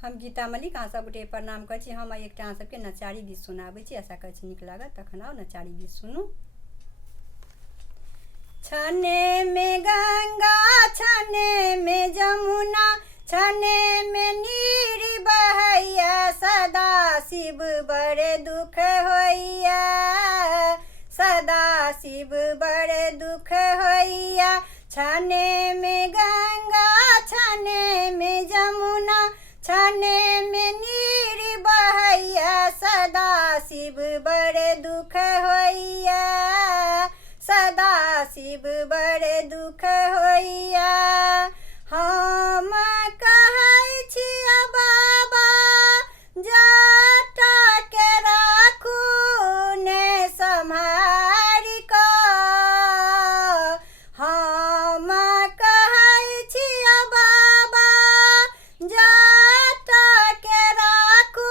हम गीता मलिक अहाँ सबके प्रणाम करै छी। हम एकटा अहाँ सबके नचारी गीत सुनाबै छी, आशा करै छी नीक लागत। तखन आओ नचारी गीत सुनू। छने में गंगा छने में जमुना छने में नीर बहैया, सदा शिव बड़े दुख होइया, सदा शिव बड़े दुख होइया। छने में गंगा छने में जमुना छने में नीर बहैया, सदा शिव बड़े दुख होइया, सदा शिव बड़े दुख होइया। हम कहै छियै बाबा जटा के राखू ने सम्हारि कऽ, हम कहै छियै बाबा जटा के राखू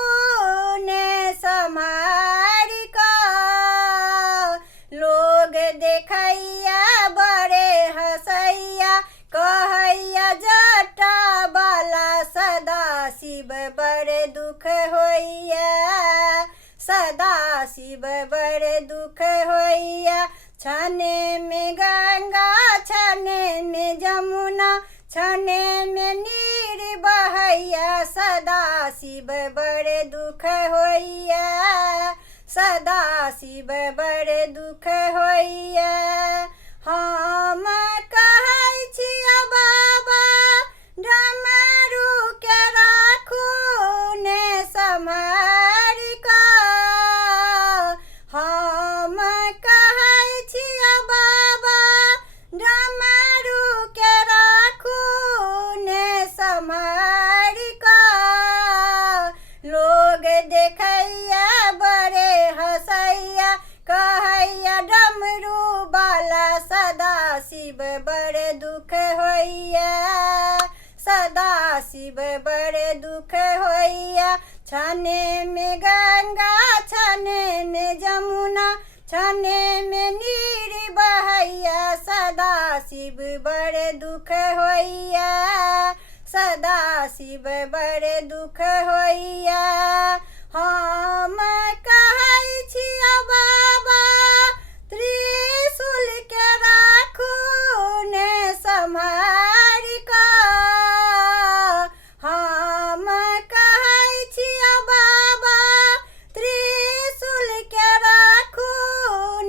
ने सम्हारि कऽ। लोग देखैया बड़े हँसैया, कहैया जटा वाला सदा शिव बड़े दुख होइया, सदा शिव बड़े दुख होइया। छने में गंगा छने में जमुना छने में नीर बहैया, सदा शिव बड़े दुख होइया, सदा शिव बड़े दुख होइया। हम कहै छियै बाबा डमरू के राखू ने सम्हारि कऽ, हम कहै छियै बाबा डमरू के राखू ने सम्हारि कऽ। लोग देखैया बड़े हँसैया, कहैया डमरू वाला सदा शिव बड़े दुख होइया, सदा शिव बड़े दुख होइया। छने में गंगा छने में जमुना छने में नीर बहैया, सदा शिव बड़े दुख होइया, सदा शिव बड़े दुख होइया। हम कहै छियै बाबा त्रिशूल के राखू ने सम्हारि कऽ, हम कहै छियै बाबा त्रिशूल के राखू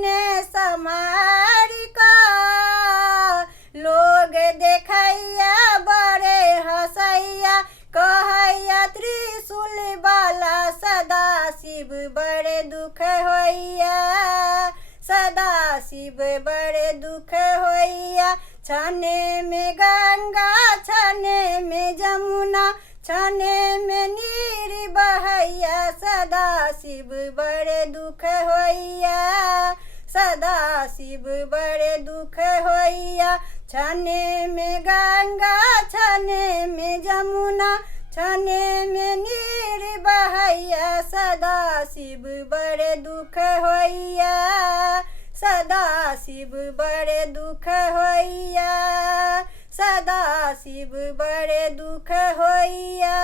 ने सम्हारि कऽ। लोग देखैया बड़े हँसैया, कहैया त्रिशूल वाला सदा शिव बड़े दुख होइया, सदा शिव बड़े दुख होइया। छने में गंगा छने में जमुना छने में नीर बहैया, सदा शिव बड़े दुख होइया, सदा शिव बड़े दुख होइया। छने में गंगा छने में जमुना छने में नीर बहैया, सदा शिव बड़े दुख होइया, सदा शिव बड़े दुख होइया, सदा शिव बड़े दुख होइया।